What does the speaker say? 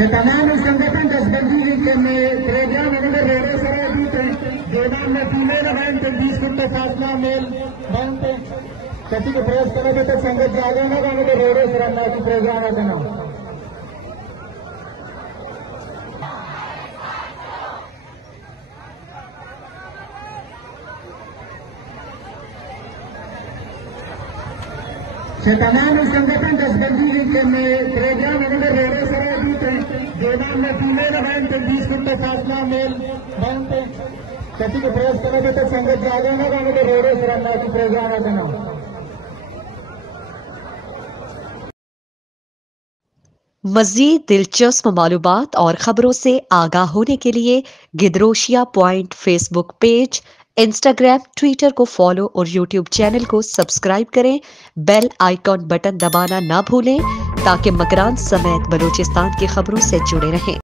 तमाम संगठन दसबंदी के प्रोग्राम रोडे सराय देवान में पीले लगाए 20 फुट फासला मेल बंद कति को प्रयास करोगे तो संगत जागे ना रोडे सराय की प्रोग्राम है ना तमाम संगठन दसबंदी के प्रोग्राम रोडे सराय देवान में पीले लगाए 20 फुट फासला मेल बंद कति को प्रयास करोगे तो संगत जागे ना रोडे सराय की प्रोग्राम है ना। मज़ीद दिलचस्प मालूमात और ख़बरों से आगाह होने के लिए Gedrosia point Facebook page, Instagram, Twitter को फॉलो और यूट्यूब चैनल को सब्सक्राइब करें। बेल आइकॉन बटन दबाना ना भूलें ताकि मकरान समेत बलूचिस्तान की खबरों से जुड़े रहें।